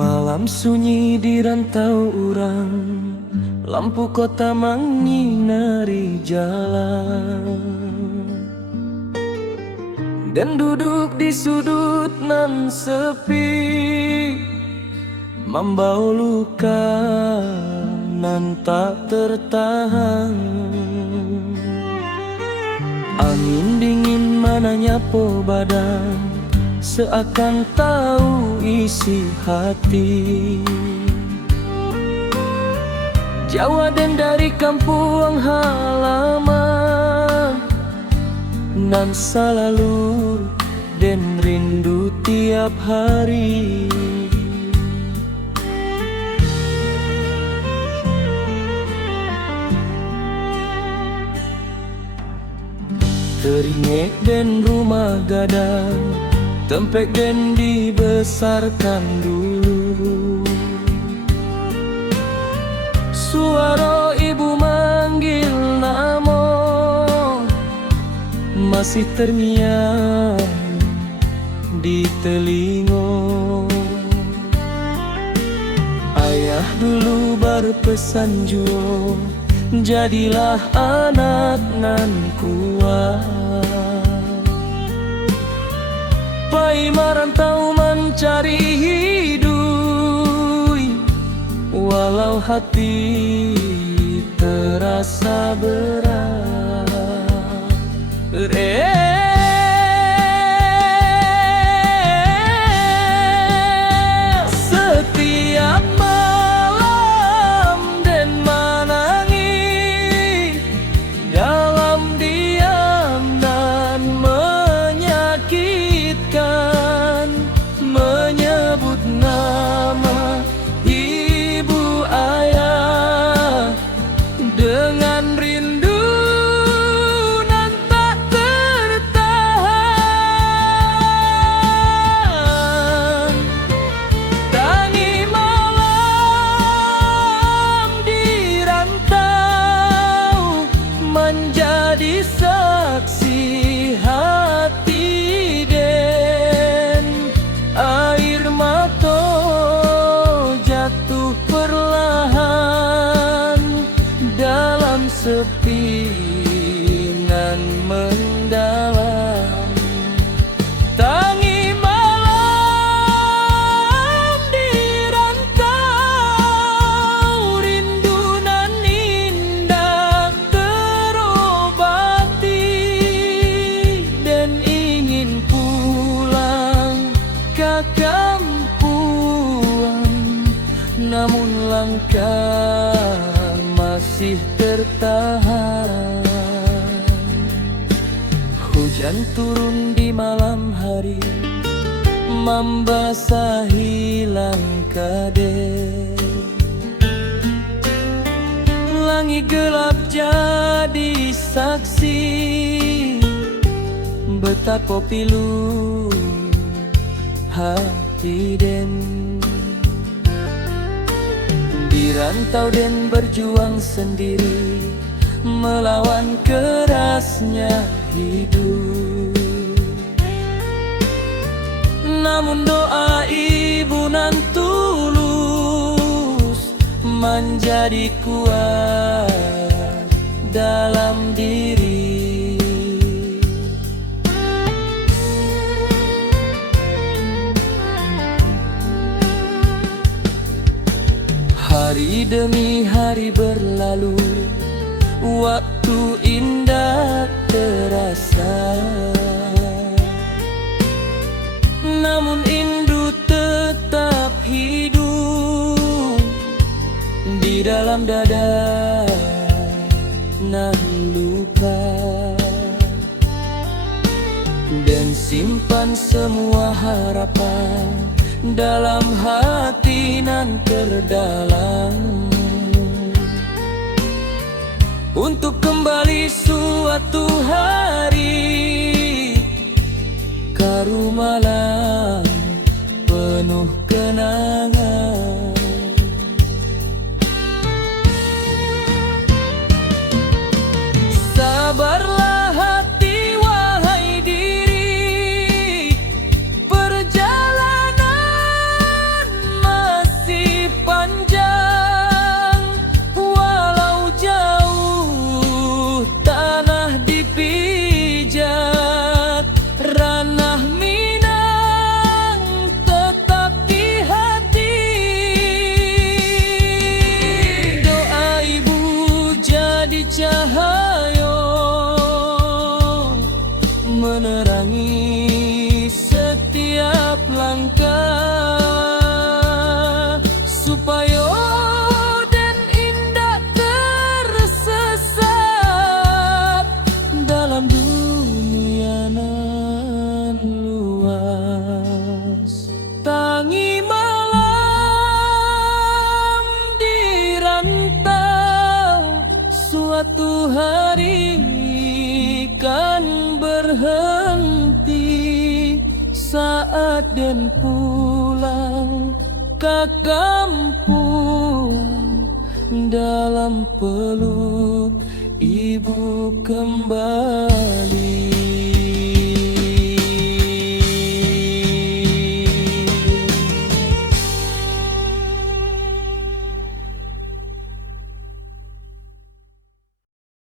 Malam sunyi di rantau urang, lampu kota menyinari jalan, dan duduk di sudut nan sepi, membau luka nan tak tertahan. Angin dingin menyapu badan, seakan tahu isi hati. Jawa dan dari kampung halaman, nan selalu dan rindu tiap hari. Teringek dan rumah gadang, tempek dan dibesarkan dulu. Suara ibu manggil namo masih terngiang di telingo. Ayah dulu berpesan jua, jadilah anak nan kuat. Pai merantau mencari hidup, walau hati terasa berat. Setiap malam dan menangis dalam diam dan menyakitkan, menyebut nama ibu ayah dengan rindu nan tak tertahan. Tangi malam di rantau, menjadi saksi hati dan air mata jatuh perlahan dalam sepi nan mendalam. Tangi malam di rantau, rindu nan indah terobati, dan ingin pulang ke kampung, namun langkah masih tertahan. Hujan turun di malam hari, membasahi langkah dek. Langit gelap jadi saksi, betapa pilu hati den. Di rantau dan berjuang sendiri, melawan kerasnya hidup. Namun doa ibu nan tulus menjadi kuat dalam diri. Hari demi hari berlalu, waktu indah terasa, namun rindu tetap hidup di dalam dada nan luka. Dan simpan semua harapan dalam hati nan terdalam, untuk kembali suatu hari ke rumah malam penuh kenangan. Sabarlah hati wahai diri, perjalanan Aden pulang ke kampung, dalam peluk ibu kembali.